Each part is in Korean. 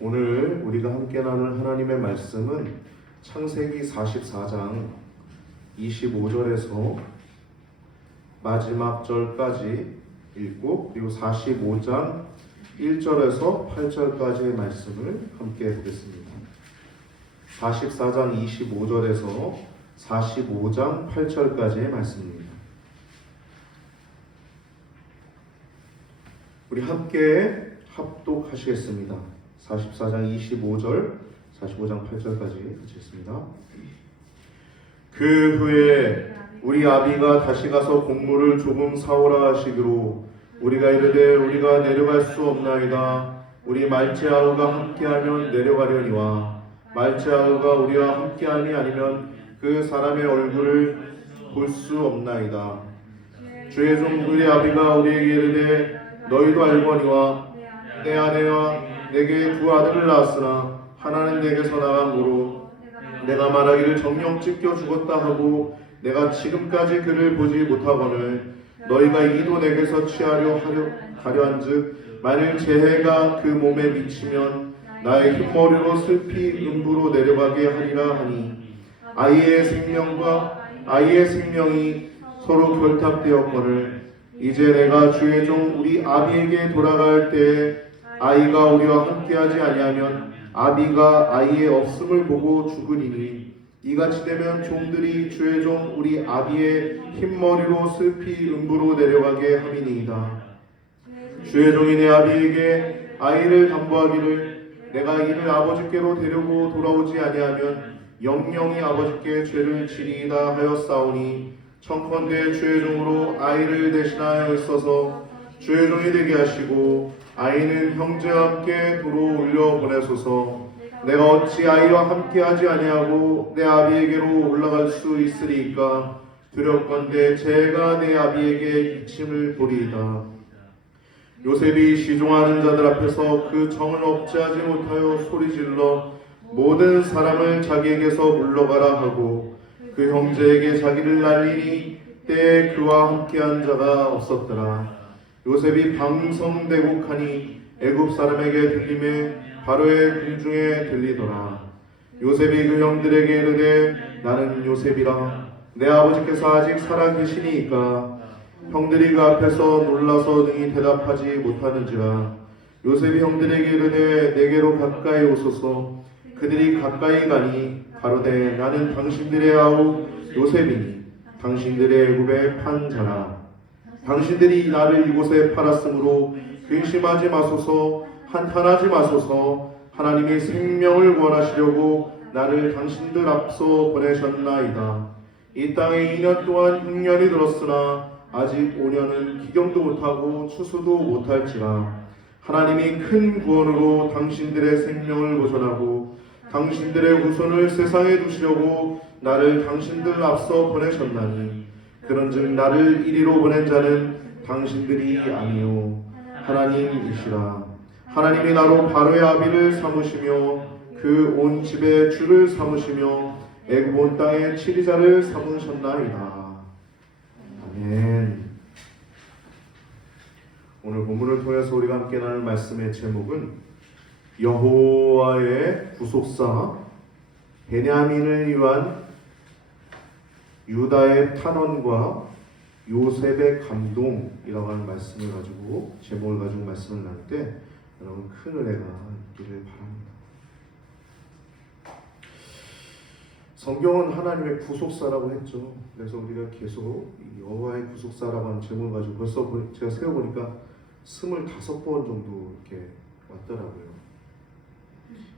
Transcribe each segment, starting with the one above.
오늘 우리가 함께 나눌 하나님의 말씀은 창세기 44장 25절에서 마지막 절까지 읽고, 그리고 45장 1절에서 8절까지의 말씀을 함께 보겠습니다. 44장 25절에서 45장 8절까지의 말씀입니다. 우리 함께 합독하시겠습니다. 44장 25절, 45장 8절까지 같이 읽습니다. 그 후에 우리 아비가 다시 가서 곡물을 조금 사오라 하시기로 우리가 이르되 우리가 내려갈 수 없나이다. 우리 말제아우가 함께하면 내려가려니와 말제아우가 우리와 함께하니 아니면 그 사람의 얼굴을 볼 수 없나이다. 주의 종 우리 아비가 우리에게 이르되 너희도 알거니와 내 아내와 내게 두 아들을 낳았으나 하나는 내게서 나간고로 내가 말하기를 정령 찢겨 죽었다 하고 내가 지금까지 그를 보지 못하거늘 너희가 이도 내게서 취하려 하려 한즉 만일 재해가 그 몸에 미치면 나의 흰머리로 슬피 음부로 내려가게 하리라 하니 아이의 생명과 아이의 생명이 서로 결탁되었거늘 이제 내가 주의 종 우리 아비에게 돌아갈 때에 아이가 우리와 함께하지 아니하면 아비가 아이의 없음을 보고 죽으리니 이같이 되면 종들이 주의 종 우리 아비의 흰머리로 슬피 음부로 내려가게 함이니이다. 주의 종이 내 아비에게 아이를 담보하기를 내가 이를 아버지께로 데리고 돌아오지 아니하면 영영이 아버지께 죄를 지리이다 하였사오니 청컨대 주의 종으로 아이를 대신하여 있어서 주의 종이 되게 하시고 아이는 형제와 함께 도로 올려 보내소서. 내가 어찌 아이와 함께하지 아니하고 내 아비에게로 올라갈 수 있으리까? 두렵건대 제가 내 아비에게 기침을 보리이다. 요셉이 시종하는 자들 앞에서 그 정을 억제하지 못하여 소리질러 모든 사람을 자기에게서 물러가라 하고 그 형제에게 자기를 날리니 때에 그와 함께한 자가 없었더라. 요셉이 방성대곡하니 애굽 사람에게 들림에 바로의 궁중에 들리더라. 요셉이 그 형들에게 이르되 나는 요셉이라. 내 아버지께서 아직 살아 계시니이까. 형들이 그 앞에서 놀라서 능히 대답하지 못하는지라. 요셉이 형들에게 이르되 내게로 가까이 오소서. 그들이 가까이 가니 가로되 나는 당신들의 아우 요셉이니 당신들의 애굽에 판 자라. 당신들이 나를 이곳에 팔았으므로 근심하지 마소서. 한탄하지 마소서. 하나님이 생명을 구원하시려고 나를 당신들 앞서 보내셨나이다. 이 땅에 2년 동안 흉년이 들었으나 아직 5년은 기경도 못하고 추수도 못할지라. 하나님이 큰 구원으로 당신들의 생명을 보존하고 당신들의 후손을 세상에 두시려고 나를 당신들 앞서 보내셨나니 그런즉 나를 이리로 보낸 자는 당신들이 아니요 하나님이시라. 하나님이 나로 바로의 아비를 삼으시며 그 온 집의 주를 삼으시며 애굽 온 땅의 치리자를 삼으셨나이다. 아멘. 오늘 본문을 통해서 우리가 함께 나눌 말씀의 제목은 여호와의 구속사 베냐민을 위한 유다의 탄원과 요셉의 감동이라고 하는 말씀을 가지고 제목을 가지고 말씀을 나눌 때 여러분 큰 은혜가 있기를 바랍니다. 성경은 하나님의 구속사라고 했죠. 그래서 우리가 계속 여호와의 구속사라고 하는 제목을 가지고 벌써 제가 세어보니까 25번 정도 이렇게 왔더라고요.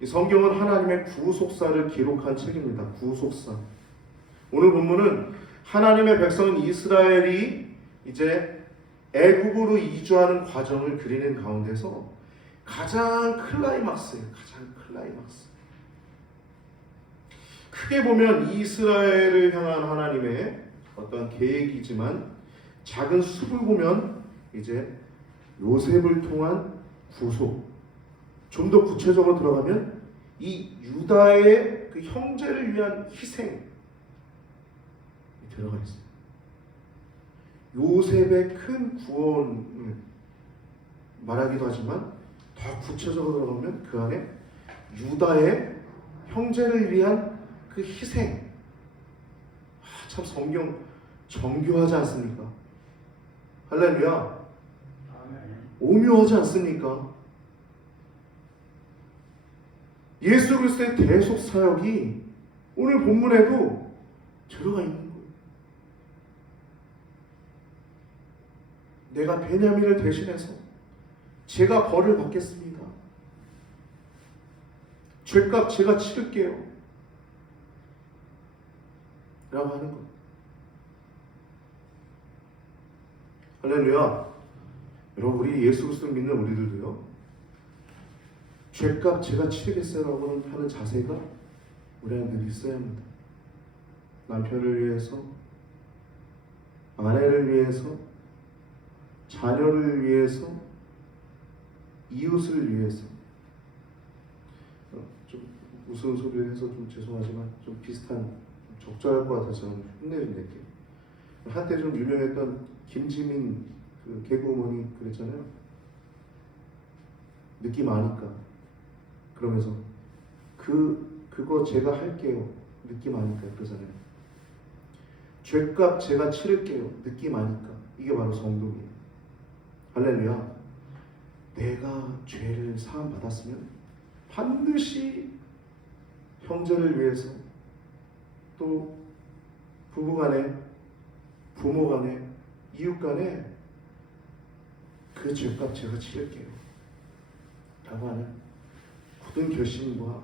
이 성경은 하나님의 구속사를 기록한 책입니다. 구속사. 오늘 본문은 하나님의 백성 이스라엘이 이제 애국으로 이주하는 과정을 그리는 가운데서 가장 클라이막스예요. 가장 클라이막스. 크게 보면 이스라엘을 향한 하나님의 어떤 계획이지만 작은 숲을 보면 이제 요셉을 통한 구속. 좀 더 구체적으로 들어가면 이 유다의 그 형제를 위한 희생 들어가 있어요. 요셉의 큰 구원을 말하기도 하지만 더 구체적으로 들어가면 그 안에 유다의 형제를 위한 그 희생. 참 성경 정교하지 않습니까? 할렐루야. 오묘하지 않습니까? 예수 그리스도의 대속 사역이 오늘 본문에도 들어가 있는 거예요. 내가 베냐민을 대신해서 제가 벌을 받겠습니다. 죄값 제가 치를게요. 라고 하는 거예요. 할렐루야. 여러분, 우리 예수 그리스도를 믿는 우리들도요, 죄값 제가 치르겠어요라고 하는 자세가 우리 안에 늘 있어야 합니다. 남편을 위해서, 아내를 위해서, 자녀를 위해서, 이웃을 위해서. 좀 무서운 소리를 해서 좀 죄송하지만 좀 비슷한, 적절할 것 같아서 흉내를 낼게요. 한때 좀 유명했던 김지민 그 개그우먼이 그랬잖아요. 느낌 아니까. 그러면서 그거 제가 할게요. 느낌 아니까 그러잖아요. 죄값 제가 치를게요. 느낌 아니까. 이게 바로 성도이에요. 할렐루야. 내가 죄를 사함 받았으면 반드시 형제를 위해서, 또 부부간에, 부모간에, 이웃간에 그 죄값 제가 치를게요 라고 하는 굳은 결심과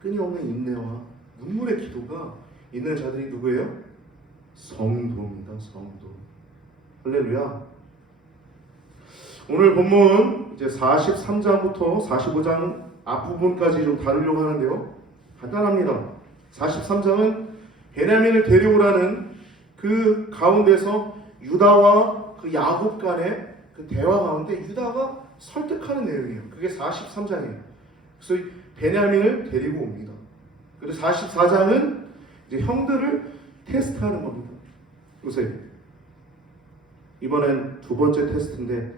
끊임없는 인내와 눈물의 기도가 있는 자들이 누구예요? 성도입니다. 성도. 할렐루야. 오늘 본문 이제 43장부터 45장 앞부분까지 좀 다루려고 하는데요, 간단합니다. 43장은 베냐민을 데려오라는 그 가운데서 유다와 그 야곱 간의 그 대화 가운데 유다가 설득하는 내용이에요. 그게 43장이에요. 그래서 베냐민을 데리고 옵니다. 그리고 44장은 이제 형들을 테스트하는 겁니다. 보세요. 이번엔 두 번째 테스트인데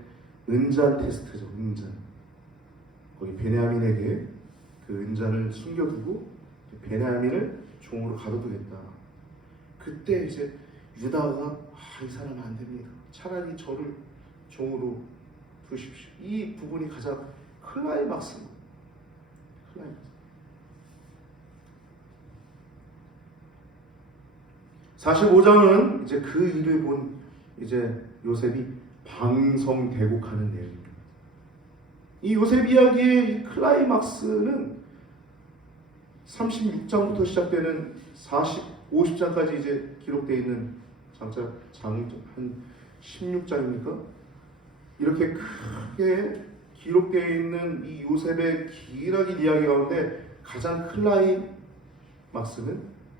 은잔 테스트죠. 은잔. 거기 베냐민에게 그 은잔을 숨겨두고 베냐민을 종으로 가둬두겠다. 그때 이제 유다가 이 사람은 안 됩니다. 차라리 저를 종으로 두십시오. 이 부분이 가장 클라이막스입니다. 클라이막스. 45장은 이제 그 일을 본 이제 요셉이 방성대곡하는 내용입니다. 이 요셉 이야기의 이 클라이막스는 36장부터 시작되는 50장까지 이제 기록되어 있는 한 16장입니까? 이렇게 크게 기록되어 있는 이 요셉의 길어긴 이야기 가운데 가장 클라이막스는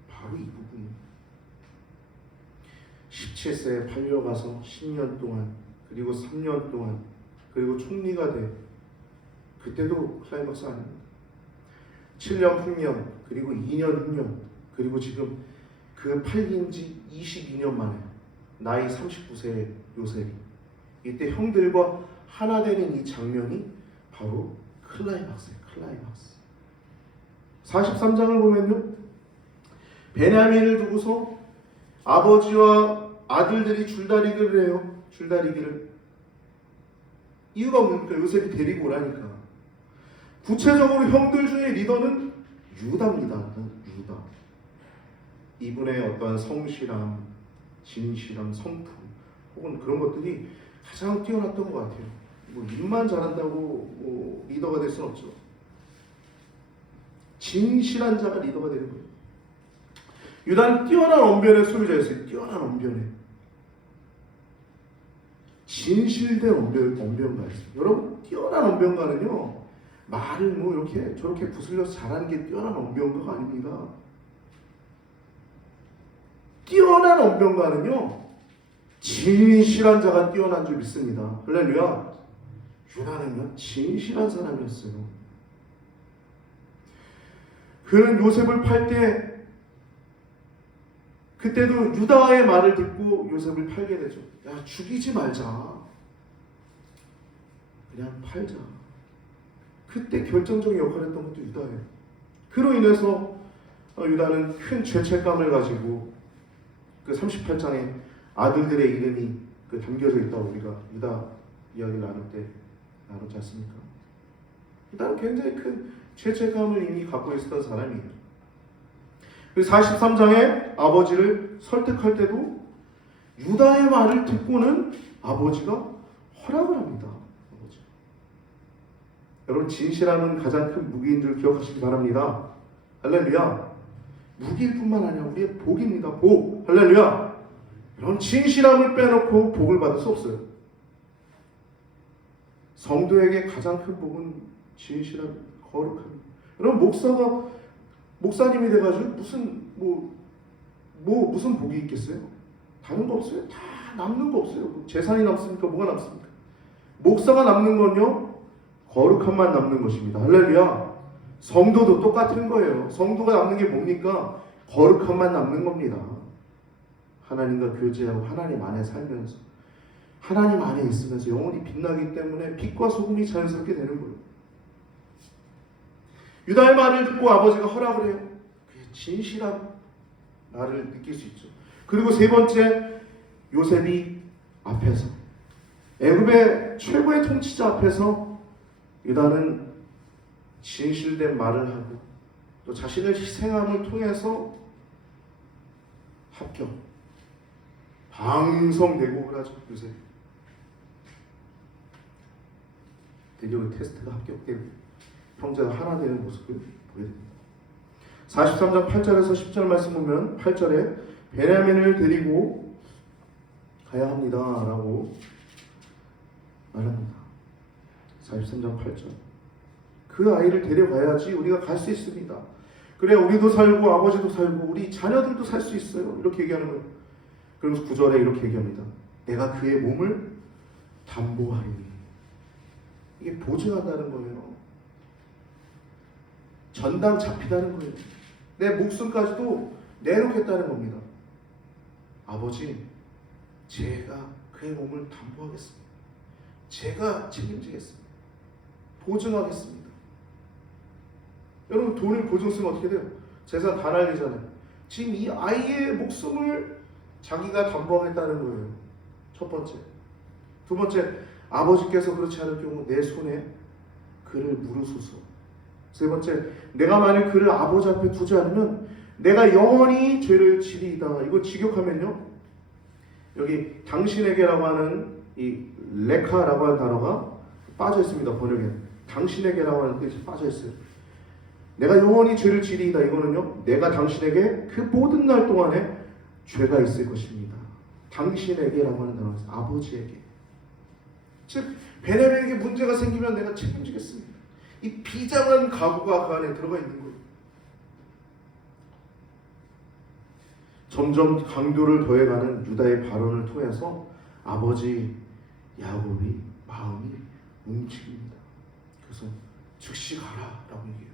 바로 이 부분입니다. 17세에 팔려가서 10년 동안, 그리고 3년 동안, 그리고 총리가 돼. 그때도 클라이막스 아닙니다. 7년 풍년, 그리고 2년 흉년, 그리고 지금 그 팔린 지 22년 만에 나이 39세의 요셉이 이때 형들과 하나 되는 이 장면이 바로 클라이막스예요. 클라이막스. 43장을 보면요, 베냐민을 두고서 아버지와 아들들이 줄다리기를 해요. 줄다리기를. 이유가 뭡니까? 요셉이 데리고 오라니까. 구체적으로 형들 중에 리더는 유다입니다. 유다. 이분의 어떤 성실함, 진실함, 성품 혹은 그런 것들이 가장 뛰어났던 것 같아요. 뭐 일만 잘한다고 뭐 리더가 될 수는 없죠. 진실한 자가 리더가 되는 거예요. 유다는 뛰어난 언변의 소유자였어요. 뛰어난 언변에. 진실된 언변가였어요. 여러분, 뛰어난 언변가는요, 말을 뭐 이렇게 저렇게 부슬려서 잘하는 게 뛰어난 언변가가 아닙니다. 뛰어난 언변가는요, 진실한 자가 뛰어난 줄 믿습니다. 할렐루야. 유다는요, 진실한 사람이었어요. 그는 요셉을 팔 때, 그때도 유다의 말을 듣고 요셉을 팔게 되죠. 야, 죽이지 말자. 그냥 팔자. 그때 결정적인 역할을 했던 것도 유다예요. 그로 인해서 유다는 큰 죄책감을 가지고 그 38장에 아들들의 이름이 담겨져 있다고 우리가 유다 이야기를 나눌 때 나누지 않습니까? 유다는 굉장히 큰 죄책감을 이미 갖고 있었던 사람이에요. 그래서 43장에 아버지를 설득할 때도 유다의 말을 듣고는 아버지가 허락을 합니다. 아버지. 여러분, 진실함은 가장 큰 무기인 줄 기억하시기 바랍니다. 할렐루야. 무기일 뿐만 아니라 우리의 복입니다. 복. 할렐루야. 여러분, 진실함을 빼놓고 복을 받을 수 없어요. 성도에게 가장 큰 복은 진실함, 거룩함입니다. 여러분, 목사님이 돼가지고 무슨 복이 있겠어요? 다른 거 없어요? 다 남는 거 없어요. 재산이 남습니까? 뭐가 남습니까? 목사가 남는 건요, 거룩함만 남는 것입니다. 할렐루야. 성도도 똑같은 거예요. 성도가 남는 게 뭡니까? 거룩함만 남는 겁니다. 하나님과 교제하고 하나님 안에 살면서 하나님 안에 있으면서 영혼이 빛나기 때문에 빛과 소금이 자연스럽게 되는 거예요. 유다의 말을 듣고 아버지가 허락을 해요. 그게 진실한 말을 느낄 수 있죠. 그리고 세 번째, 요셉이 앞에서, 애굽의 최고의 통치자 앞에서 유다는 진실된 말을 하고 또 자신을 희생함을 통해서 합격, 방성되고 그러죠. 요셉 드디어 그 테스트가 합격되고 형제가 하나 되는 모습을 보게 됩니다. 43장 8절에서 10절 말씀 보면 8절에 베냐민을 데리고 가야 합니다 라고 말합니다. 43장 8절, 그 아이를 데려가야지 우리가 갈 수 있습니다. 그래 우리도 살고 아버지도 살고 우리 자녀들도 살 수 있어요. 이렇게 얘기하는 거예요. 그러면서 9절에 이렇게 얘기합니다. 내가 그의 몸을 담보하리니. 이게 보증한다는 거예요. 전당 잡히다는 거예요. 내 목숨까지도 내놓겠다는 겁니다. 아버지, 제가 그의 몸을 담보하겠습니다. 제가 책임지겠습니다. 보증하겠습니다. 여러분, 돈을 보증 쓰면 어떻게 돼요? 재산 다 날리잖아요. 지금 이 아이의 목숨을 자기가 담보하겠다는 거예요. 첫 번째. 두 번째, 아버지께서 그렇지 않을 경우 내 손에 그를 물으소서. 세 번째, 내가 만일 그를 아버지 앞에 두지 않으면 내가 영원히 죄를 지리이다. 이거 직역하면요, 여기 당신에게라고 하는 이 레카라고 하는 단어가 빠져 있습니다. 번역에 당신에게라고 하는 뜻이 빠져 있어요. 내가 영원히 죄를 지리이다. 이거는요, 내가 당신에게 그 모든 날 동안에 죄가 있을 것입니다. 당신에게라고 하는 단어가 있어요. 아버지에게. 즉 베냐민에게 문제가 생기면 내가 책임지겠습니다. 이 비장한 각오가 그 안에 들어가 있는 거예요. 점점 강도를 더해가는 유다의 발언을 통해서 아버지 야곱이 마음이 움직입니다. 그래서 즉시 가라 라고 얘기해요.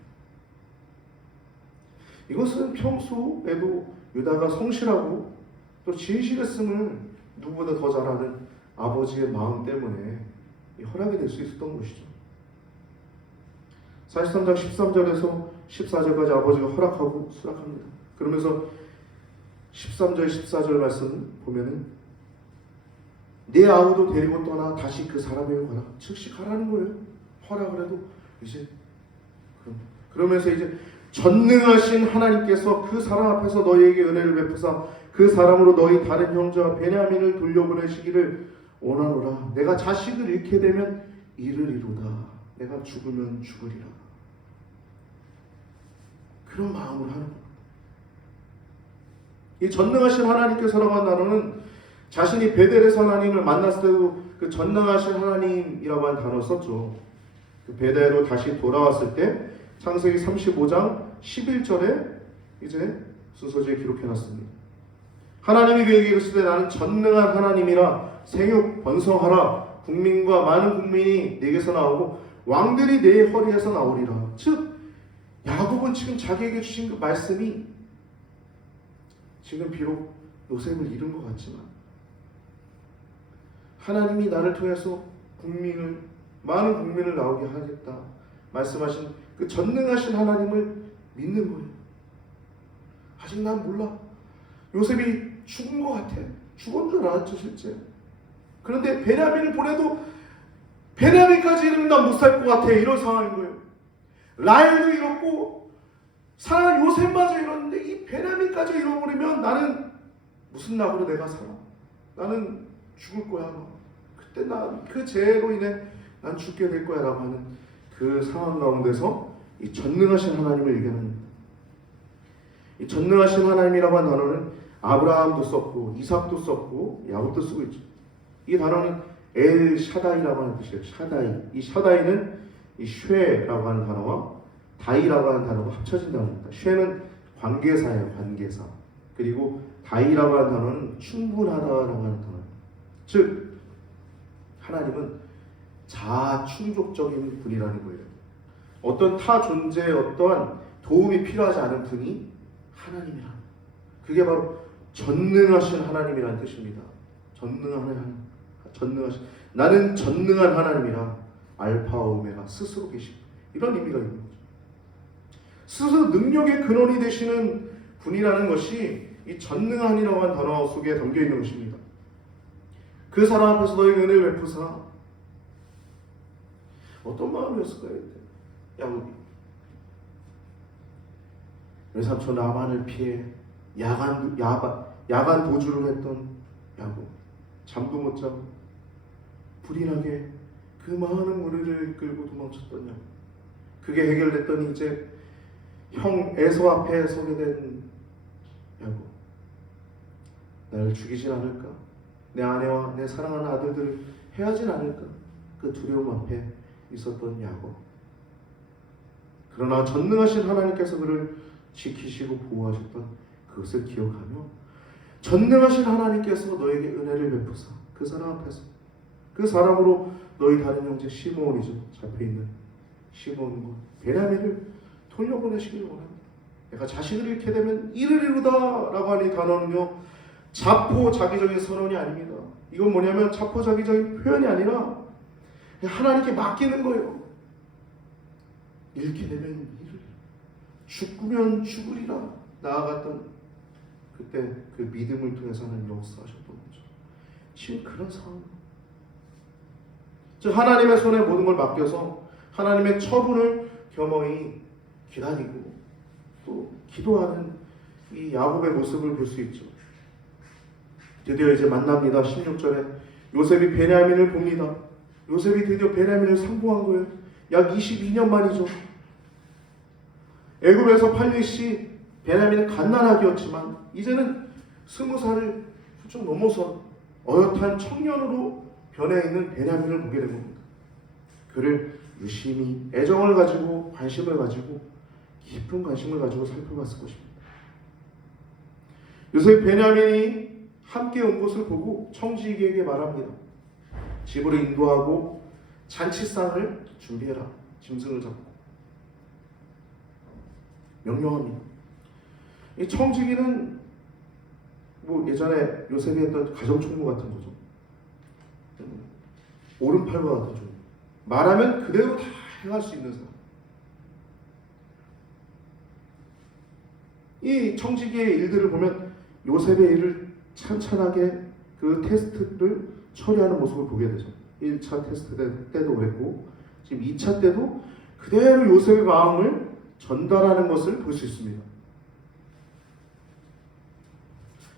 이것은 평소에도 유다가 성실하고 또 진실했음을 누구보다 더 잘 아는 아버지의 마음 때문에 허락이 될 수 있었던 것이죠. 43장 13절에서 14절까지 아버지가 허락하고 수락합니다. 그러면서 13절 14절 말씀 보면은 내 아우도 데리고 떠나 다시 그 사람에게 가라. 즉시 가라는 거예요. 허락을 해도 이제 그러면서 이제 전능하신 하나님께서 그 사람 앞에서 너희에게 은혜를 베푸사 그 사람으로 너희 다른 형제와 베냐민을 돌려보내시기를 원하노라. 내가 자식을 잃게 되면 이르리로다. 내가 죽으면 죽으리라. 그런 마음을 하는 겁니다. 이 전능하신 하나님께서라고 하는 단어는 자신이 베델에서 하나님을 만났을 때도 그 전능하신 하나님이라고 하는 단어를 썼죠. 그 베델로 다시 돌아왔을 때 창세기 35장 11절에 이제 순서지에 기록해놨습니다. 하나님이 그에게 이르시되 나는 전능한 하나님이라 생육 번성하라. 국민과 많은 국민이 내게서 나오고 왕들이 내 허리에서 나오리라. 즉 야곱은 지금 자기에게 주신 그 말씀이 지금 비록 요셉을 잃은 것 같지만 하나님이 나를 통해서 많은 국민을 나오게 하겠다 말씀하신 그 전능하신 하나님을 믿는 거예요. 아직 난 몰라. 요셉이 죽은 것 같아. 죽은 줄 알았죠 실제. 그런데 베냐민을 보내도 베냐민까지 이러면 난 못 살 것 같아. 이런 상황인 거예요. 라헬도 잃었고 사랑하는 요셉마저 잃었는데 이 베냐민까지 잃어버리면 나는 무슨 낙으로 내가 살아? 나는 죽을 거야. 그때 난 그 죄로 인해 난 죽게 될 거야 라고 하는 그 상황 가운데서 이 전능하신 하나님을 얘기합니다. 이 전능하신 하나님이라고 하는 단어는 아브라함도 썼고 이삭도 썼고 야곱도 쓰고 있죠. 이 단어는 엘 샤다이라고 하는 뜻이에요. 샤다이. 이 샤다이는 이 쉐라고 하는 단어와 다이라고 하는 단어가 합쳐진 단어입니다. 쉐는 관계사예요. 관계사. 그리고 다이라고 하는 단어는 충분하다라고 하는 단어예요. 즉 하나님은 자충족적인 분이라는 거예요. 어떤 타 존재의 어떠한 도움이 필요하지 않은 분이 하나님이라. 그게 바로 전능하신 하나님이라는 뜻입니다. 전능하신 나는 전능한 하나님이라 알파와 오메가 스스로 계십니다. 이런 의미가 있는 거죠. 스스로 능력의 근원이 되시는 분이라는 것이 이 전능한이라고 하는 단어 속에 담겨 있는 것입니다. 그 사람 앞에서 너에게 은혜를 베푸사. 어떤 마음이었을까요? 야곱이 외삼촌 라반을 피해 야간 도주를 했던 야곱. 잠도 못 자고 불이 나게 그 많은 무리를 끌고 도망쳤던 야곱. 그게 해결됐더니 이제 형 에서 앞에 서게 된 야곱. 나를 죽이진 않을까? 내 아내와 내 사랑하는 아들들을 해하진 않을까? 그 두려움 앞에 있었던 야곱. 그러나 전능하신 하나님께서 그를 지키시고 보호하셨던 그것을 기억하며 전능하신 하나님께서 너에게 은혜를 베푸사 그 사람 앞에서 그 사람으로 너희 다른 형제 시므온이죠. 잡혀있는 시므온과 베냐민을 돌려보내시길 원합니다. 내가 자신을 잃게 되면 이를 이루다 라고 하는 이 단어는요, 자포자기적인 선언이 아닙니다. 이건 뭐냐면 자포자기적인 표현이 아니라 하나님께 맡기는 거예요. 잃게 되면 이를, 죽으면 죽으리라 나아갔던 그때 그 믿음을 통해서 하나님 역사하셨던 거죠. 지금 그런 상황입니다. 즉 하나님의 손에 모든 걸 맡겨서 하나님의 처분을 겸허히 기다리고 또 기도하는 이 야곱의 모습을 볼 수 있죠. 드디어 이제 만납니다. 16절에 요셉이 베냐민을 봅니다. 요셉이 드디어 베냐민을 상봉한 거예요. 약 22년 만이죠. 애굽에서 팔릴 시 베냐민은 갓난아기였지만 이제는 20살을 훌쩍 넘어서 어엿한 청년으로 변해 있는 베냐민을 보게 된 겁니다. 그를 유심히 애정을 가지고 관심을 가지고 깊은 관심을 가지고 살펴봤을 것입니다. 요셉 베냐민이 함께 온 것을 보고 청지기에게 말합니다. 집으로 인도하고 잔치상을 준비해라. 짐승을 잡고 명령합니다. 이 청지기는 뭐 예전에 요셉이 했던 가정총무 같은 거죠. 오른팔과 같은 종. 말하면 그대로 다 행할 수 있는 사람. 이 청지기의 일들을 보면 요셉의 일을 찬찬하게 그 테스트를 처리하는 모습을 보게 되죠. 1차 테스트 때도 그랬고 지금 2차 때도 그대로 요셉의 마음을 전달하는 것을 볼 수 있습니다.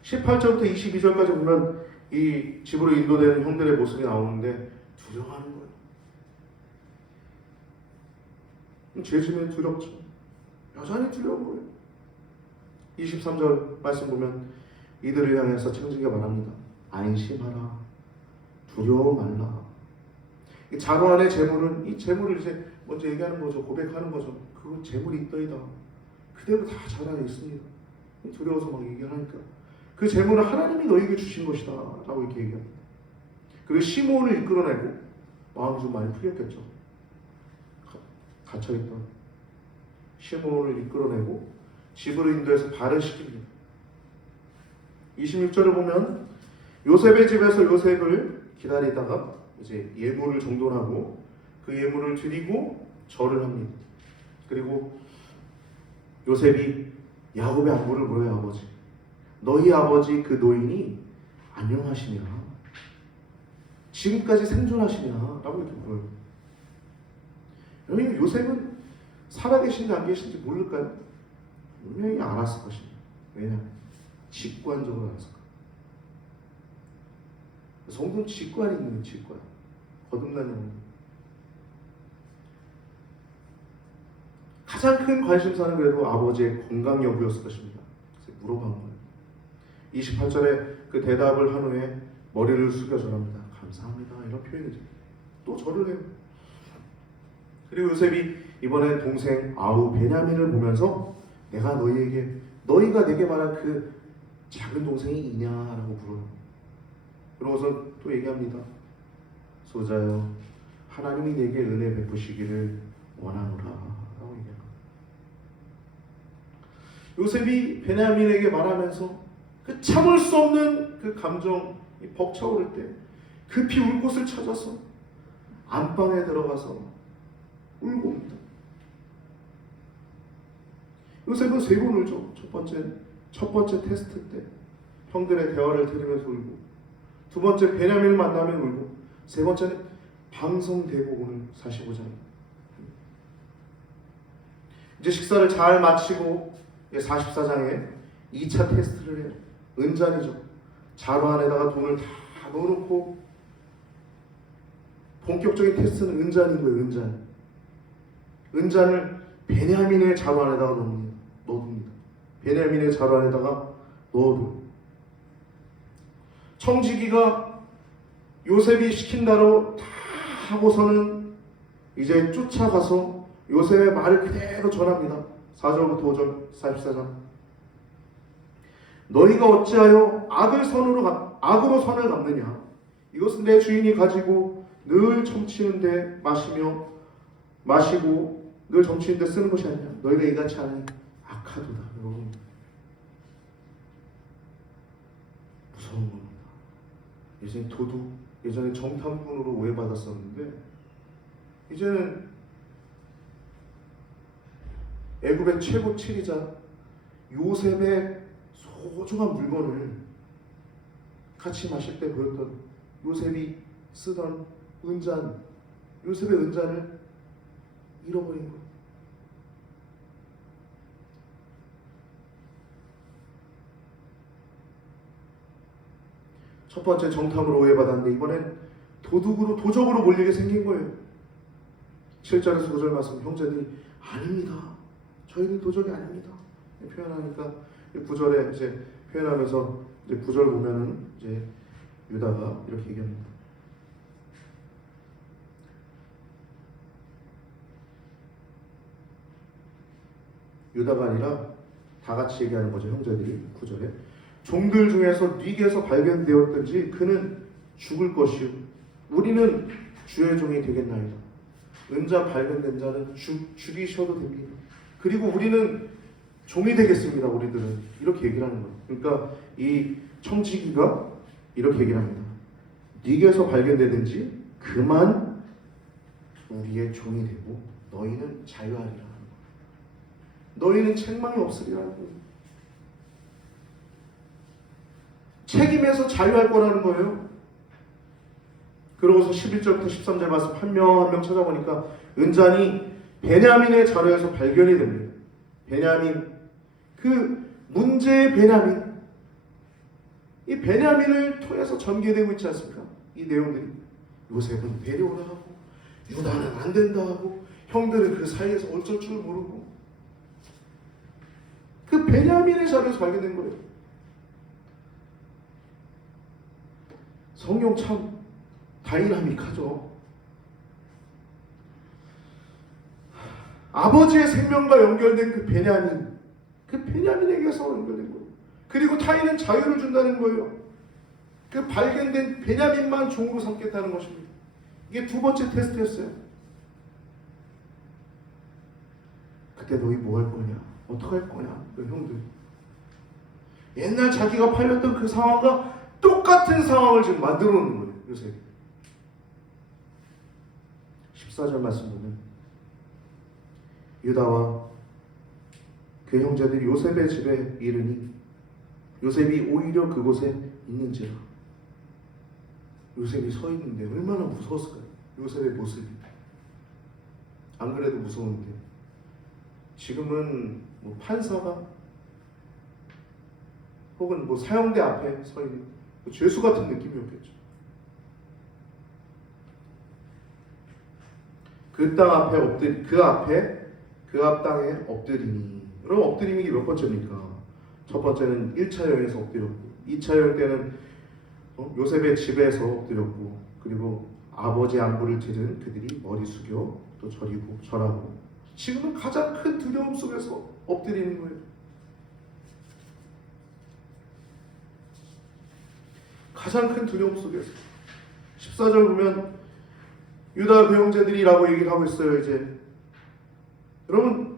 18절부터 22절까지 보면 이 집으로 인도되는 형들의 모습이 나오는데 두려워하는 거예요. 죄 지으면 두렵죠. 여전히 두려운 거예요. 23절 말씀 보면 이들을 향해서 청지기가 말합니다. 안심하라. 두려워 말라. 이 자루 안의 재물은 이 재물을 이제 먼저 얘기하는 거죠. 고백하는 거죠. 그건 재물이 있더이다. 그대로 다 잘 안에 있습니다. 두려워서 막 얘기하니까 그 재물은 하나님이 너에게 주신 것이다 라고 이렇게 얘기합니다. 그리고 시므온을 이끌어내고 마음이 좀 많이 풀렸겠죠. 갇혀있던 시므온을 이끌어내고 집으로 인도해서 발을시킵니다. 26절을 보면 요셉의 집에서 요셉을 기다리다가 이제 예물을 정돈하고 그 예물을 드리고 절을 합니다. 그리고 요셉이 야곱의 안부를 물어요. 아버지, 너희 아버지 그 노인이 안녕하시냐? 지금까지 생존하시냐? 라고 이렇게 물어요. 여러분, 요셉은 살아계신지 안 계신지 모를까요? 분명히 알았을 것입니다. 왜냐? 직관적으로 알았을 거예요. 성도는 직관이 있는 직관. 거듭나는 영. 가장 큰 관심사는 그래도 아버지의 건강 여부였을 것입니다. 그래서 물어본 거예요. 28절에 그 대답을 한 후에 머리를 숙여 절합니다. 감사합니다. 이런 표현이죠. 또 절을 해요. 그리고 요셉이 이번에 동생 아우 베냐민을 보면서 내가 너희가 내게 말한 그 작은 동생이 있냐라고 물어요. 그러고서 또 얘기합니다. 소자여, 하나님이 내게 은혜 베푸시기를 원하노라 라고 얘기합니다. 요셉이 베냐민에게 말하면서 그 참을 수 없는 그 감정이 벅차오를 때 급히 울 곳을 찾아서 안방에 들어가서 울고 옵니다. 요셉은 3번 울죠. 첫 번째 테스트 때 형들의 대화를 들으면서 울고, 2번째 베냐민을 만나면 울고, 3번째는 방송되고 오늘 45장. 이제 식사를 잘 마치고 44장에 2차 테스트를 해요. 은잔이죠. 자루 안에다가 돈을 다 넣어놓고, 본격적인 테스트는 은잔인 거예요. 은잔을 베냐민의 자루 안에다가 넣어둡니다. 베냐민의 자루 안에다가 넣어둬요. 청지기가 요셉이 시킨 대로 다 하고서는 이제 쫓아가서 요셉의 말을 그대로 전합니다. 4절부터 5절 44장. 너희가 어찌하여 악으로 선을 갚느냐? 이것은 내 주인이 가지고 늘 점치는데 마시고 늘 점치는데 쓰는 것이 아니냐. 너희가 이같이 하니 악하도다. 여러분, 무서운 겁니다. 예전에 도둑, 예전에 정탐꾼으로 오해받았었는데 이제는 애굽의 최고 치리자 요셉의 소중한 물건을 같이 마실 때 보였던 요셉이 쓰던 은잔, 요셉의 은잔을 잃어버린 거예요. 첫 번째 정탐으로 오해받았는데 이번엔 도적으로 몰리게 생긴 거예요. 7절에서 9절 말씀, 형제들이 아닙니다. 저희는 도적이 아닙니다. 표현하니까 9절에 이제 표현하면서 이제 9절 보면은 이제 유다가 이렇게 얘기합니다. 유다가 아니라 다 같이 얘기하는 거죠. 형제들이 9절에 종들 중에서 네게서 발견되었든지 그는 죽을 것이요 우리는 주의 종이 되겠나이다. 은자 발견된 자는 죽이셔도 됩니다. 그리고 우리는 종이 되겠습니다. 우리들은 이렇게 얘기를 하는 거예요. 그러니까 이 청지기가 이렇게 얘기를 합니다. 네게서 발견되든지 그만 우리의 종이 되고 너희는 자유하리라. 너희는 책망이 없으리라고. 책임에서 자유할 거라는 거예요. 그러고서 11절부터 13절 말씀 한 명 한 명 찾아보니까 은잔이 베냐민의 자루에서 발견이 됩니다. 베냐민, 그 문제의 베냐민, 이 베냐민을 통해서 전개되고 있지 않습니까? 이 내용들이 요셉은 데려오라 하고 유다는 안 된다 하고 형들은 그 사이에서 어쩔 줄 모르고 그 베냐민의 자루에서 발견된 거예요. 성경 참 다이나믹하죠. 아버지의 생명과 연결된 그 베냐민에게서 연결된 거예요. 그리고 타인은 자유를 준다는 거예요. 그 발견된 베냐민만 종으로 삼겠다는 것입니다. 이게 2번째 테스트였어요. 그때 너희 뭐 할 거냐? 어떡할 거냐? 그 형들. 옛날 자기가 팔렸던 그 상황과 똑같은 상황을 지금 만들어 놓는 거예요. 요셉이. 14절 말씀 보면 유다와 그 형제들이 요셉의 집에 이르니 요셉이 오히려 그곳에 있는지라. 요셉이 서 있는데 얼마나 무서웠을까요? 요셉의 모습이. 안 그래도 무서운데 지금은 뭐 판사가 혹은 뭐 사형대 앞에 서 있는 죄수 같은 느낌이었겠죠. 그 앞 땅에 엎드리니. 그럼 엎드림이 몇 번째입니까? 첫 번째는 1차 여행에서 엎드렸고, 2차 여행 때는 요셉의 집에서 엎드렸고, 그리고 아버지 안부를 들은 그들이 머리 숙여 또 절하고, 지금은 가장 큰 두려움 속에서 엎드리는 거예요. 가장 큰 두려움 속에서. 14절 보면 유다 그 형제들이라고 얘기를 하고 있어요. 이제 여러분,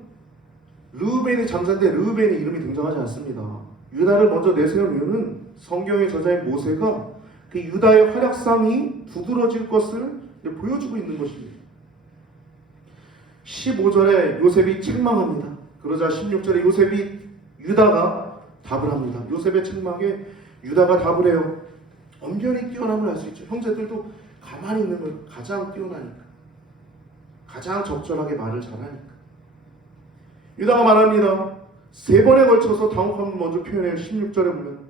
르우벤이 장사인데 르우벤의 이름이 등장하지 않습니다. 유다를 먼저 내세운 이유는 성경의 저자인 모세가 그 유다의 활약상이 두드러질 것을 보여주고 있는 것입니다. 15절에 요셉이 책망합니다. 그러자 16절에 유다가 답을 합니다. 요셉의 책망에 유다가 답을 해요. 엄연히 뛰어남을 알 수 있죠. 형제들도 가만히 있는 걸 가장 뛰어나니까, 가장 적절하게 말을 잘하니까. 유다가 말합니다. 3번에 걸쳐서 당혹함을 먼저 표현해요. 16절에 보면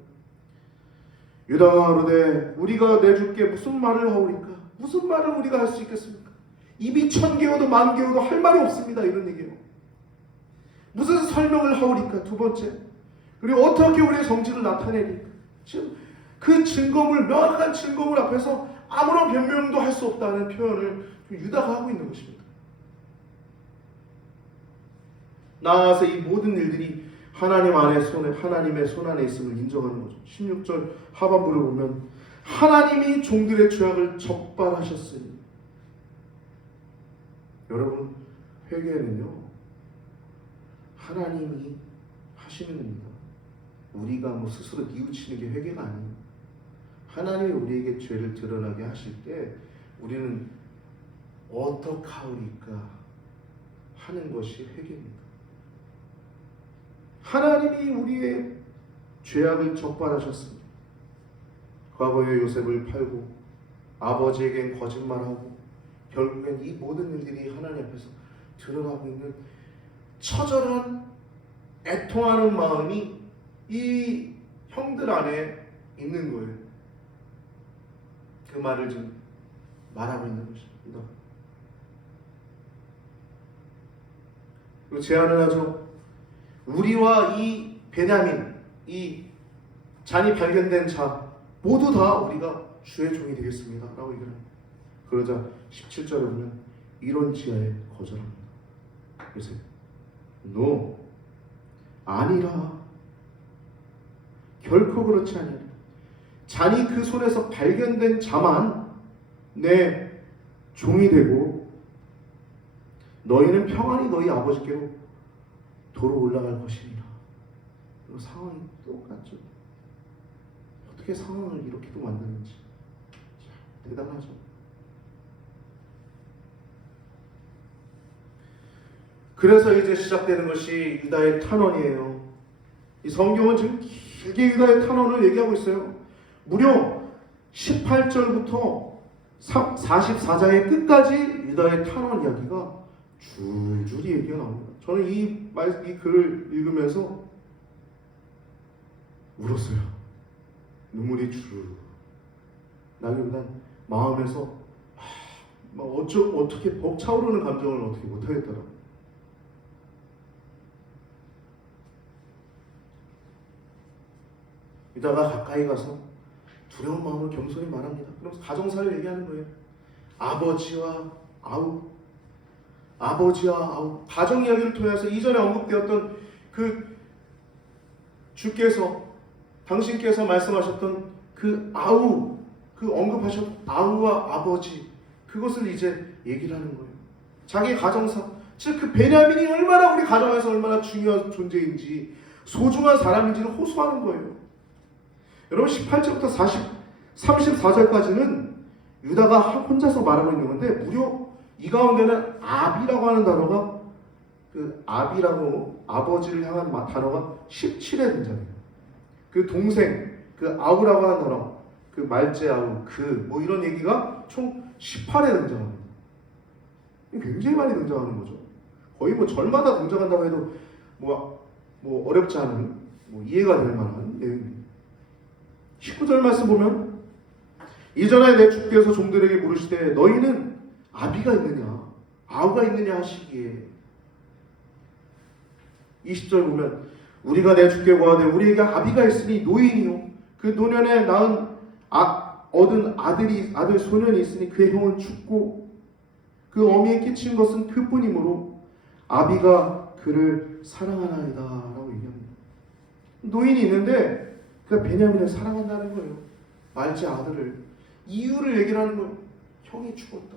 유다가 하루되 우리가 내주께 무슨 말을 하오리까? 무슨 말을 우리가 할 수 있겠습니까? 입이 1000개여도 10,000개여도 할 말이 없습니다. 이런 얘기예요. 무슨 설명을 하오리까? 두 번째, 그리고 어떻게 우리의 성질을 나타내리까? 지금 그 증거물, 명확한 증거물 앞에서 아무런 변명도 할 수 없다는 표현을 유다가 하고 있는 것입니다. 나아가서 이 모든 일들이 하나님의 손 안에 있음을 인정하는 거죠. 16절 하반부를 보면 하나님이 종들의 죄악을 적발하셨으니. 여러분, 회개는요 하나님이 하시는 겁니다. 우리가 뭐 스스로 뉘우치는 게 회개가 아니에요. 하나님이 우리에게 죄를 드러나게 하실 때 우리는 어떡하오리까 하는 것이 회개입니다. 하나님이 우리의 죄악을 적발하셨습니다. 과거에 요셉을 팔고 아버지에겐 거짓말하고 결국엔 이 모든 일들이 하나님 앞에서 드러나고 있는 처절한 애통하는 마음이 이 형들 안에 있는 거예요. 그 말을 지금 말하고 있는 것입니다. 그리고 제안을 하죠. 우리와 이 베냐민, 이 잔이 발견된 자 모두 다 우리가 주의 종이 되겠습니다 라고 얘기를 합니다. 그러자 17절에 보면 이런 지하에 거절합니다. 그래서 너 아니라, 결코 그렇지 아니라. 잔이 그 손에서 발견된 자만 내 종이 되고 너희는 평안히 너희 아버지께로 도로 올라갈 것이니라. 상황이 똑같죠. 어떻게 상황을 이렇게도 만드는지 대단하죠. 그래서 이제 시작되는 것이 유다의 탄원이에요. 이 성경은 지금 길게 유다의 탄원을 얘기하고 있어요. 무려 18절부터 44장의 끝까지 유다의 탄원 이야기가 줄줄이 얘기가 나옵니다. 저는 이 글을 읽으면서 울었어요. 눈물이 줄 나기보단 마음에서 어떻게 벅차오르는 감정을 어떻게 못하겠더라. 유다가 가까이 가서 두려운 마음을 겸손히 말합니다. 그러면서 가정사를 얘기하는 거예요. 아버지와 아우. 가정 이야기를 통해서 이전에 언급되었던 그 주께서, 당신께서 말씀하셨던 그 아우, 그 언급하셨던 아우와 아버지, 그것을 이제 얘기를 하는 거예요. 자기 가정사, 즉 그 베냐민이 얼마나 우리 가정에서 얼마나 중요한 존재인지, 소중한 사람인지를 호소하는 거예요. 여러분, 18절부터 34절까지는 유다가 혼자서 말하고 있는 건데, 무려 이 가운데는 압이라고 하는 단어가 그 아비라고 아버지를 향한 단어가 17회 등장해요. 그 동생, 그 아우라고 하는 단어, 그 말제 아우, 뭐 이런 얘기가 총 18회 등장합니다. 굉장히 많이 등장하는 거죠. 거의 뭐 절마다 등장한다고 해도 뭐 어렵지 않은 이해가 될 만한 내용입니다. 19절 말씀 보면 이전에 내 주께서 종들에게 물으시되 너희는 아비가 있느냐 아우가 있느냐 하시기에 20절 보면 우리가 내 주께 구하되 우리에게 아비가 있으니 노인이요 그 노년에 얻은 아들 소년이 있으니 그의 형은 죽고 그 어미에 끼친 것은 그뿐이므로 아비가 그를 사랑하나이다 라고 얘기합니다. 노인이 있는데 그가 베냐민을 사랑한다는 거예요. 말제 아들을. 이유를 얘기를 하는 거예요. 형이 죽었다.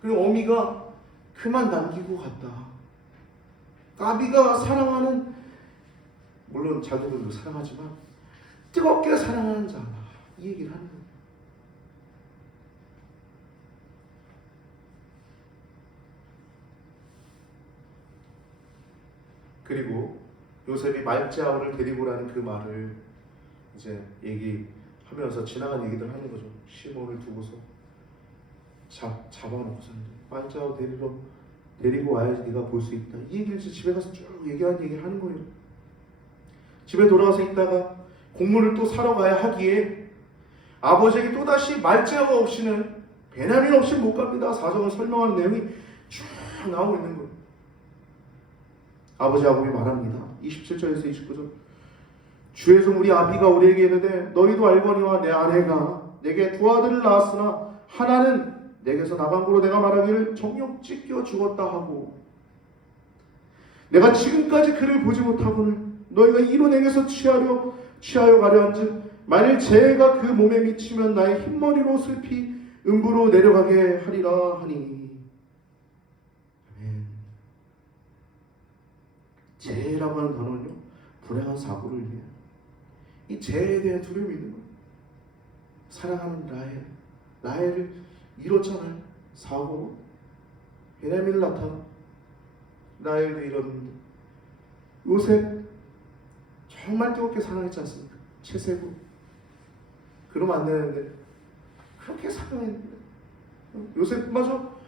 그리고 어미가 그만 남기고 갔다. 아비가 사랑하는, 물론 자기들도 사랑하지만 뜨겁게 사랑하는 자다. 이 얘기를 하는 거예요. 그리고 요셉이 말제 아우를 데리고 라는 그 말을 이제 얘기하면서 지나간 얘기들 하는 거죠. 시몬을 두고서 잡아놓고서 말제 아우 데리고 와야지 네가 볼 수 있다. 이 얘기를 집에 가서 쭉 얘기하는 얘기를 하는 거예요. 집에 돌아와서 있다가 곡물을 또 사러 가야 하기에 아버지에게 또다시 말제 아우 없이는 베냐민 없이 못 갑니다. 사정을 설명하는 내용이 쭉 나오고 있는 거예요. 아버지 야곱이 말합니다. 27절에서 29절 주의 종 우리 아비가 우리에게 이르되 너희도 알거니와 내 아내가 내게 두 아들을 낳았으나 하나는 내게서 나간 고로 내가 말하기를 정녕 찢겨 죽었다 하고 내가 지금까지 그를 보지 못하고는 너희가 이로 내게서 취하여 가려 한즉 만일 재해가 그 몸에 미치면 나의 흰머리로 슬피 음부로 내려가게 하리라 하니. 재해라고 하는 단어는요, 불행한 사고를 의미해요. 이 재해에 대한 두려움이 있는 거예요. 사랑하는 라헬을 잃었잖아요. 사고로 베냐민을 낳다 라헬도 잃었는데 요셉 정말 뜨겁게 사랑했지 않습니까? 채세고 그러면 안 되는데 그렇게 사랑했는데 요셉마저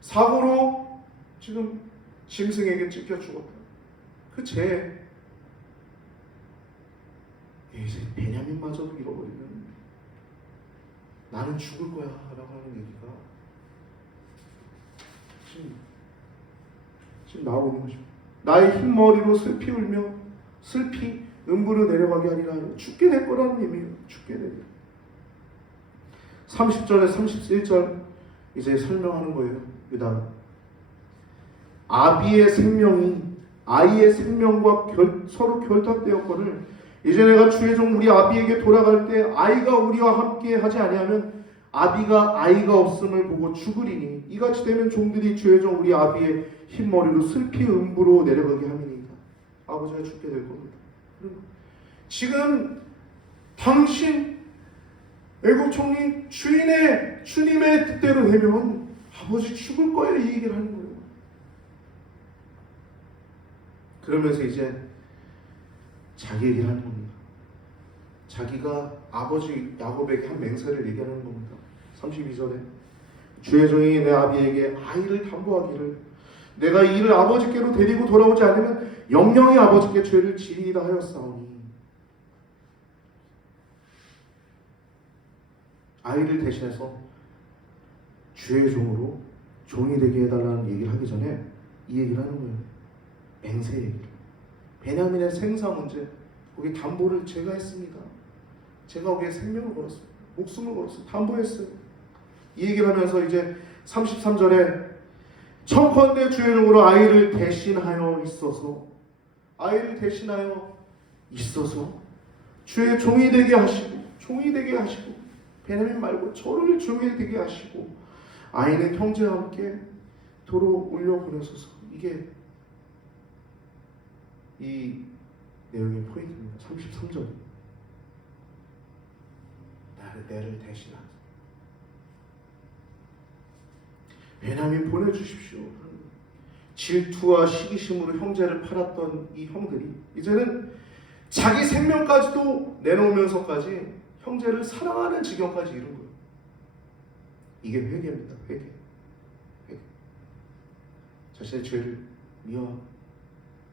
사고로 지금 짐승에게 찢겨 죽었다. 그 죄 이제 베냐민마저도 잃어버리면 나는 죽을 거야 라고 하는 얘기가 지금 나오고 있는 거죠. 나의 흰머리로 슬피 울며 슬피 음부로 내려가게 하리라. 죽게 될 거라는 의미예요. 죽게 될. 30절에 31절 이제 설명하는 거예요. 그 다음 아비의 생명이 아이의 생명과 서로 결탁되었거늘 이제 내가 주의 종 우리 아비에게 돌아갈 때 아이가 우리와 함께 하지 아니하면 아비가 아이가 없음을 보고 죽으리니 이같이 되면 종들이 주의 종 우리 아비의 흰머리로 슬피 음부로 내려가게 함이니이다. 아버지가 죽게 될 겁니다. 지금 당신 애국 총리 주님의 뜻대로 되면 아버지 죽을 거예요. 이 얘기를 하는 거예요. 그러면서 이제 자기 얘기를 하는 겁니다. 자기가 아버지 야곱에게 한 맹세를 얘기하는 겁니다. 32절에 주의 종이 내 아비에게 아이를 담보하기를 내가 이를 아버지께로 데리고 돌아오지 않으면 영영이 아버지께 죄를 지이다 하였사오니 아이를 대신해서 주의 종으로 종이 되게 해달라는 얘기를 하기 전에 이 얘기를 하는 거예요. 맹세 얘기를. 베냐민의 생사 문제, 거기 담보를 제가 했습니다. 제가 거기에 생명을 걸었습니다. 목숨을 걸었어요. 담보했어요. 이 얘기를 하면서 이제 33절에 청컨대 주의 종으로 아이를 대신하여 있어서 주의 종이 되게 하시고 베냐민 말고 저를 종이 되게 하시고 아이는 형제와 함께 도로 올려 보내소서. 이게 이 내용의 포인트입니다. 33절 내를 대신하소서. 베냐민 보내주십시오. 질투와 시기심으로 형제를 팔았던 이 형들이 이제는 자기 생명까지도 내놓으면서까지 형제를 사랑하는 지경까지 이룬 거예요. 이게 회개입니다. 회개. 자신의 죄를 미워하고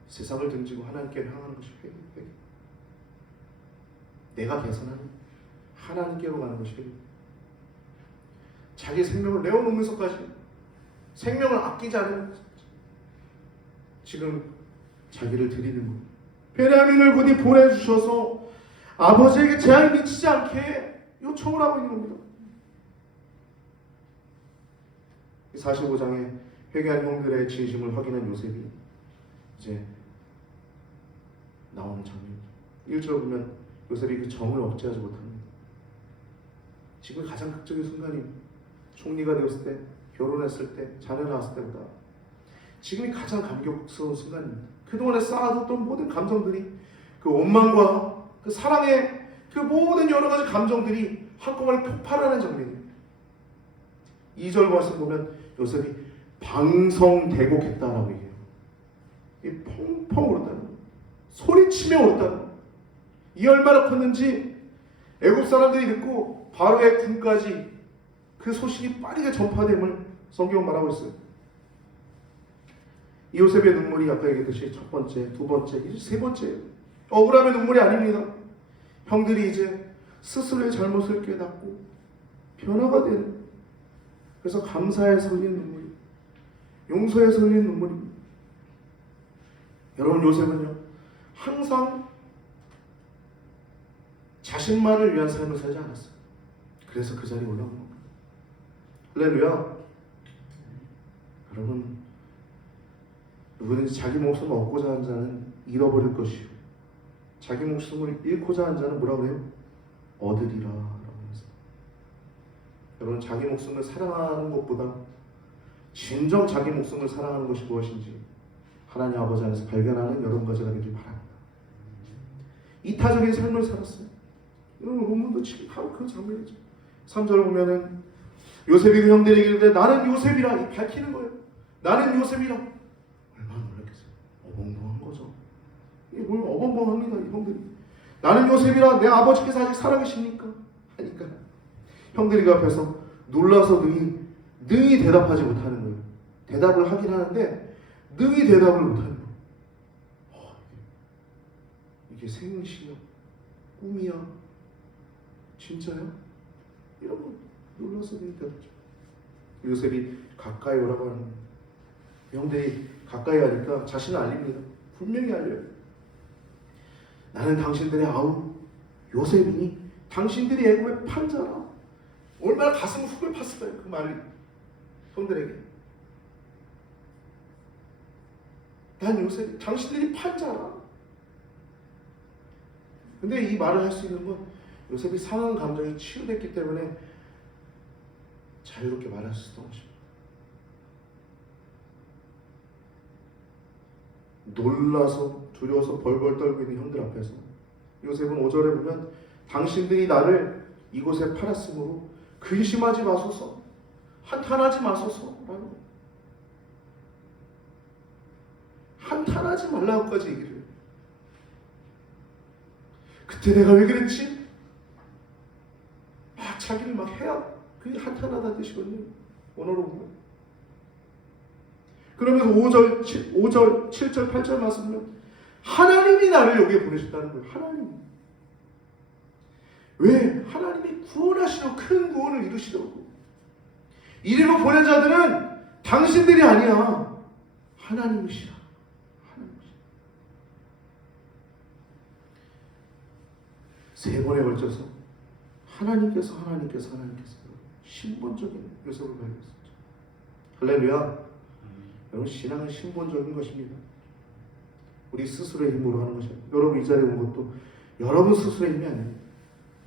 세상을 등지고 하나님께 향하는 것이 회개. 내가 계산하는 하나님께로 가는 것이 회개. 자기 생명을 내어놓으면서까지 생명을 아끼지 않으면서 지금 자기를 드리는 거예요. 베냐민을 부디 보내주셔서 아버지에게 재앙이 미치지 않게 요청을 하고 있는 겁니다. 45장에 회개한 형들의 진심을 확인한 요셉이 이제 나오는 장면입니다. 1절 보면 요셉이 그 정을 억제하지 못합니다. 지금 가장 극적인 순간이 총리가 되었을 때, 결혼했을 때, 자녀 낳았을 때보다 지금이 가장 감격스러운 순간입니다. 그동안에 쌓아뒀던 모든 감정들이, 그 원망과 그 사랑의 그 모든 여러 가지 감정들이 한꺼번에 폭발하는 장면입니다. 2절 말씀 보면 요셉이 방성대곡했다라고 얘기해요. 이 펑펑 울었다는 거예요. 소리치며 울었다는 거예요. 이 얼마나 컸는지 애굽 사람들이 듣고 바로의 군까지 그 소식이 빠르게 전파됨을 성경은 말하고 있어요. 이 요셉의 눈물이 아까 얘기했듯이 첫 번째, 두 번째, 이제 세 번째예요. 억울함의 눈물이 아닙니다. 형들이 이제 스스로의 잘못을 깨닫고 변화가 되는, 그래서 감사에 설린 눈물이, 용서에 설린 눈물입니다. 여러분, 요셉은요 항상 자신만을 위한 삶을 살지 않았어요. 그래서 그 자리에 올라온 겁니다. 할렐루야. 여러분, 누구든지 자기 목숨을 얻고자 하는 자는 잃어버릴 것이요, 자기 목숨을 잃고자 하는 자는 뭐라고 해요? 얻으리라 라고 했습니다. 여러분, 자기 목숨을 사랑하는 것보다 진정 자기 목숨을 사랑하는 것이 무엇인지 하나님 아버지 안에서 발견하는 여러분과 제가 되길 바랍니다. 이타적인 삶을 살았어요. 여러분, 본문도 지금 바로 그 장면이죠. 3절 보면은 요셉이 그 형들에게 이르되 나는 요셉이라 밝히는 거예요. 나는 요셉이라. 얼마나 놀랐겠어요. 어벙벙한 거죠. 이게 뭘 어벙벙합니다, 이 형들이. 나는 요셉이라 내 아버지께서 아직 살아계십니까? 하니까 형들이 그 앞에서 놀라서 능히 대답하지 못하는 거예요. 대답을 하긴 하는데 능히 대답을 못하는 거예요. 이게 생시야? 꿈이야? 진짜야? 이러고 놀라서 능히 대답하죠. 요셉이 가까이 오라고 하는 거예요. 형들이 가까이 가니까 자신을 알립니다. 분명히 알려요. 나는 당신들의 아우 요셉이니 당신들이 애굽의 판자라. 얼마나 가슴을 후벼 팠을까요? 그 말이 형들에게. 난 요셉, 당신들이 판자라. 근데 이 말을 할 수 있는 건 요셉이 상한 감정이 치유됐기 때문에 자유롭게 말할 수 있었던 것입니다. 놀라서 두려워서 벌벌 떨고 있는 형들 앞에서 요셉은 5절에 보면 당신들이 나를 이곳에 팔았으므로 근심하지 마소서, 한탄하지 마소서라고, 한탄하지 말라고까지 얘기를 해요. 그때 내가 왜 그랬지? 막 자기를 막 해야, 그게 한탄하다는 뜻이거든요, 원어로 보면. 그러면서 5절, 7절, 8절 말씀은 하나님이 나를 여기에 보내셨다는 거예요. 하나님이. 왜? 하나님이 구원하시려고 큰 구원을 이루시려고. 이리로 보낸 자들은 당신들이 아니야, 하나님이시라. 하나님이시라. 세 번에 걸쳐서 하나님께서 신본적인 요셉을 발견했습니다. 할렐루야. 여러분, 신앙은 신본적인 것입니다. 우리 스스로의 힘으로 하는 것이 아니에요. 여러분 이 자리에 온 것도 여러분 스스로의 힘이 아니에요.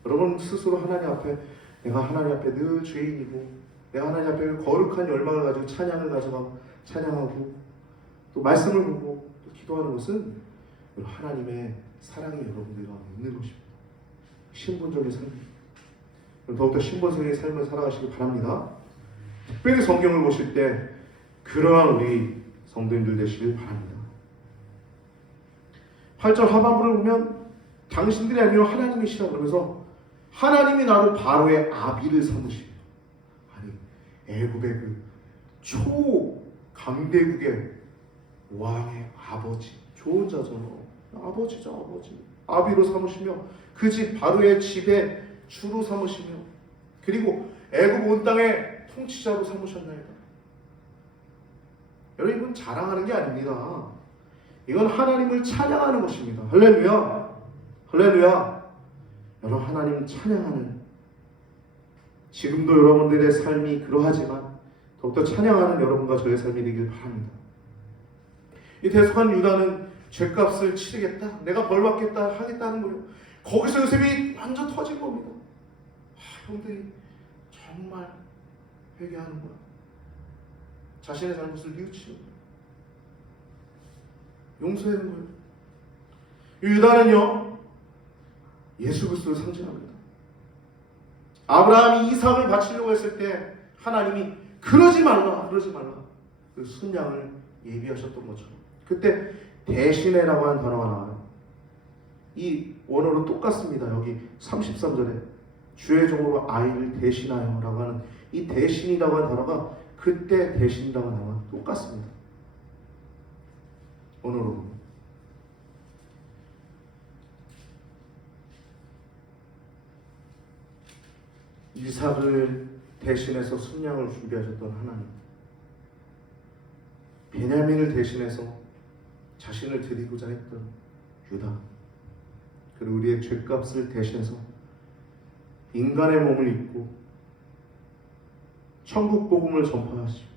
여러분 스스로 하나님 앞에, 내가 하나님 앞에 늘 죄인이고 내가 하나님 앞에 거룩한 열망을 가지고 찬양을 가져가고 찬양하고 또 말씀을 보고 또 기도하는 것은 하나님의 사랑이 여러분들과 있는 것입니다. 신본적인 삶. 더욱더 신본적인 삶을 살아가시기 바랍니다. 특별히 성경을 보실 때 그러한 우리 성도님들 되시길 바랍니다. 8절 하반부를 보면 당신들이 아니요 하나님이시라 그러면서 하나님이 나로 바로의 아비를 삼으시며, 아니 애굽의 그 초강대국의 왕의 아버지, 좋은 자잖아. 아버지죠, 아버지. 아비로 삼으시며 그 집 바로의 집에 주로 삼으시며, 그리고 애굽 온 땅의 통치자로 삼으셨나이다. 여러분, 이건 자랑하는 게 아닙니다. 이건 하나님을 찬양하는 것입니다. 할렐루야, 할렐루야. 여러분, 하나님 찬양하는, 지금도 여러분들의 삶이 그러하지만 더욱더 찬양하는 여러분과 저의 삶이 되길 바랍니다. 이 대속한 유다는 죄값을 치르겠다, 내가 벌받겠다 하겠다는 거예요. 거기서 요셉이 완전 터진 겁니다. 형들이 정말 회개하는 거야. 자신의 잘못을 뉘우치는 거예요. 용서하는 거예요. 유다는요, 예수 그리스도를 상징합니다. 아브라함이 이삭을 바치려고 했을 때 하나님이 그러지 말라, 그러지 말라, 그 순양을 예비하셨던 것처럼, 그때 대신해라고 하는 단어가 나와요. 이 원어로 똑같습니다. 여기 33절에 주의 종으로 아이를 대신하여 라고 하는 이 대신이라고 하는 단어가 그때 대신이라고 하는 단어가 똑같습니다. 원어로 보면. 이삭을 대신해서 순양을 준비하셨던 하나님, 베냐민을 대신해서 자신을 드리고자 했던 유다, 그리고 우리의 죄값을 대신해서 인간의 몸을 입고 천국 복음을 전파하시고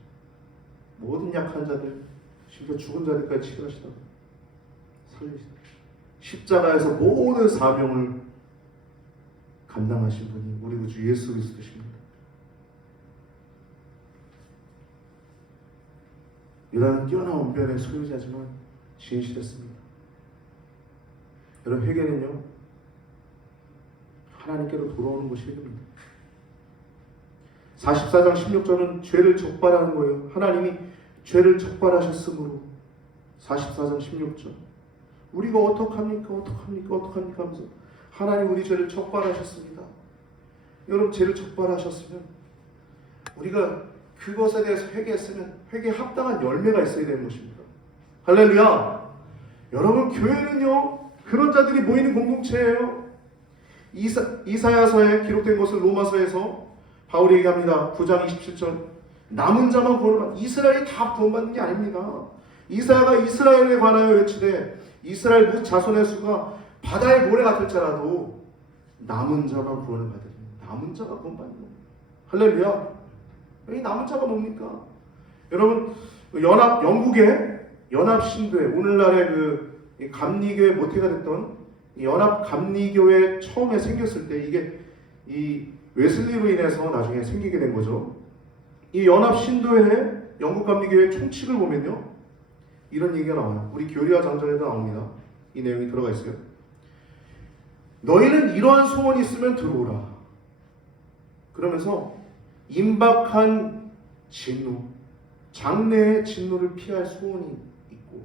모든 약한 자들, 심지어 죽은 자들까지 치료하시다가 살리시다. 십자가에서 모든 사명을 감당하신 분이 우리 구주 예수 그리스도십니다. 유다는 뛰어난 언변의 소유자지만 진실했습니다. 여러분, 회개는요, 하나님께로 돌아오는 것이 회개입니다. 44장 16절은 죄를 적발하는 거예요. 하나님이 죄를 적발하셨으므로. 44장 16절, 우리가 어떡합니까 어떡합니까 어떡합니까 하면서 하나님 우리 죄를 적발하셨습니다. 여러분, 죄를 적발하셨으면 우리가 그것에 대해서 회개했으면 회개에 합당한 열매가 있어야 되는 것입니다. 할렐루야. 여러분, 교회는요, 그런 자들이 모이는 공동체예요. 이사야서에 기록된 것을 로마서에서 바울이 얘기합니다. 9장 27절, 남은 자만 구원받는, 이스라엘이 다 구원받는 게 아닙니다. 이사야가 이스라엘에 관하여 외치되 이스라엘 무 자손의 수가 바다의 모래 같을지라도 남은 자만 구원을 받으니, 남은 자가 구원받는 겁니다. 할렐루야. 이 남은 자가 뭡니까? 여러분, 영국의 연합신도회, 오늘날의 그 감리교회 모태가 됐던 연합 감리교회 처음에 생겼을 때, 이게 이 웨슬리로 인해서 나중에 생기게 된 거죠. 이 연합신도회, 영국 감리교회 총칙을 보면요, 이런 얘기가 나와요. 우리 교리와 장전에도 나옵니다. 이 내용이 들어가 있어요. 너희는 이러한 소원이 있으면 들어오라. 그러면서 임박한 진노, 장래의 진노를 피할 소원이 있고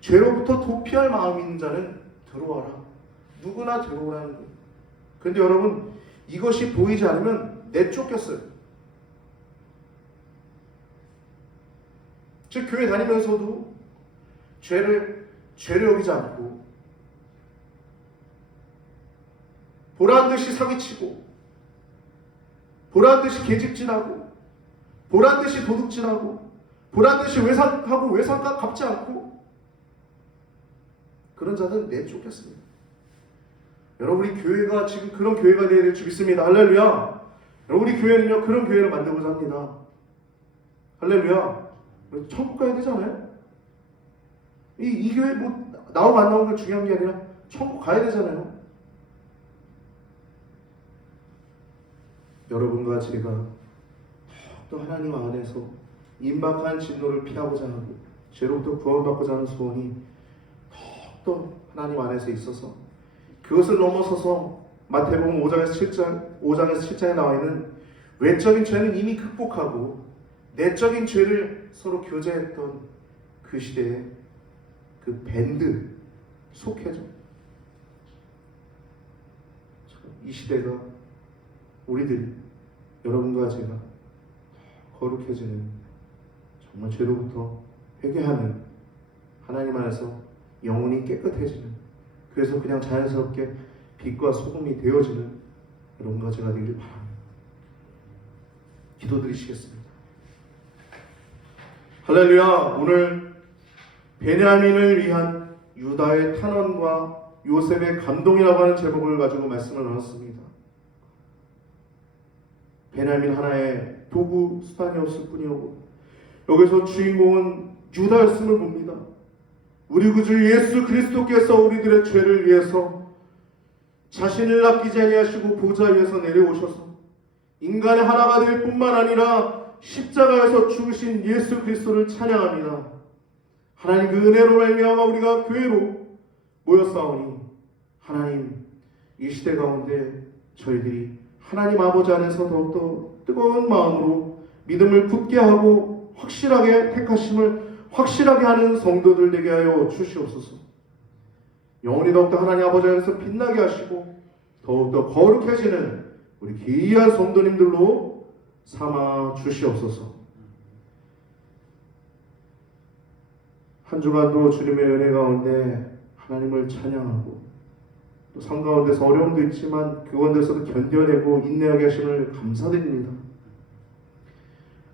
죄로부터 도피할 마음이 있는 자는 들어와라. 누구나 들어오라는 거예요. 그런데 여러분, 이것이 보이지 않으면 내쫓겼어요. 즉, 교회 다니면서도 죄를 죄로 여기지 않고 보란듯이 사기치고 보란듯이 계집질하고 보란듯이 도둑질하고 보란듯이 외상하고 외상값 갚지 않고 그런 자들은 내쫓겼습니다. 여러분, 우리 교회가 지금 그런 교회가 되어야 될 줄 믿습니다. 할렐루야. 여러분, 우리 교회는요, 그런 교회를 만들고자 합니다. 할렐루야. 천국 가야 되잖아요. 이 교회 뭐 나오고 안 나오는 게 중요한 게 아니라 천국 가야 되잖아요. 여러분과 제가 또 하나님 안에서 임박한 진노를 피하고자 하고 죄로부터 구원받고자 하는 소원이 더 하나님 안에서 있어서 그것을 넘어서서 마태복음 5장에서 7장에 나와 있는 외적인 죄는 이미 극복하고 내적인 죄를 서로 교제했던 그 시대에 그 밴드 속해져. 이 시대가 우리들, 여러분과 제가 거룩해지는, 정말 죄로부터 회개하는, 하나님 안에서 영혼이 깨끗해지는, 그래서 그냥 자연스럽게 빛과 소금이 되어지는 여러분과 제가 되길 바랍니다. 기도드리시겠습니다. 할렐루야. 오늘 베냐민을 위한 유다의 탄원과 요셉의 감동이라고 하는 제목을 가지고 말씀을 나눴습니다. 베냐민 하나의 도구 수단이었을 뿐이었고, 여기서 주인공은 유다였음을 봅니다. 우리 구주 예수 그리스도께서 우리들의 죄를 위해서 자신을 아끼지 아니하시고 보좌 위에서 내려오셔서 인간의 하나가 될 뿐만 아니라 십자가에서 죽으신 예수 그리스도를 찬양합니다. 하나님 그 은혜로 말미암아 우리가 교회로 모였사오니 하나님, 이 시대 가운데 저희들이 하나님 아버지 안에서 더욱더 뜨거운 마음으로 믿음을 굳게 하고 확실하게 택하심을 확실하게 하는 성도들 되게 하여 주시옵소서. 영원히 더욱더 하나님 아버지 안에서 빛나게 하시고 더욱더 거룩해지는 우리 귀한 성도님들로 삼아 주시옵소서. 한 주간도 주님의 은혜 가운데 하나님을 찬양하고 또 삶 가운데서 어려움도 있지만 그 가운데서도 견뎌내고 인내하게 하심을 감사드립니다.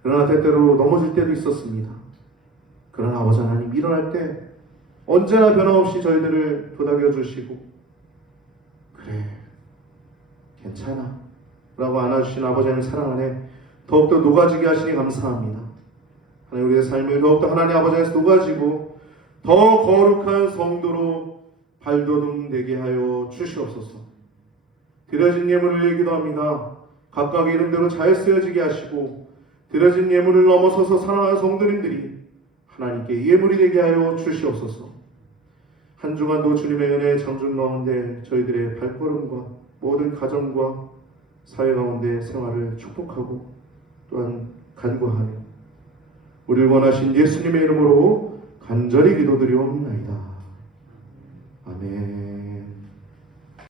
그러나 때때로 넘어질 때도 있었습니다. 그러나 아버지 하나님, 일어날 때 언제나 변함없이 저희들을 도닥여 주시고 그래 괜찮아 라고 안아주신 아버지 하나님 사랑 안에 더욱더 녹아지게 하시니 감사합니다. 하나님, 우리의 삶을 더욱더 하나님 아버지 안에서 녹아지고 더 거룩한 성도로 발돋움 되게 하여 주시옵소서. 드려진 예물을 기도합니다. 각각의 이름대로 잘 쓰여지게 하시고 드려진 예물을 넘어서서 사랑하는 성도님들이 하나님께 예물이 되게 하여 주시옵소서. 한 주간도 주님의 은혜의 장중 가운데 저희들의 발걸음과 모든 가정과 사회 가운데 생활을 축복하고 또한 간구하며 우리를 원하신 예수님의 이름으로 간절히 기도드리옵나이다. 아멘.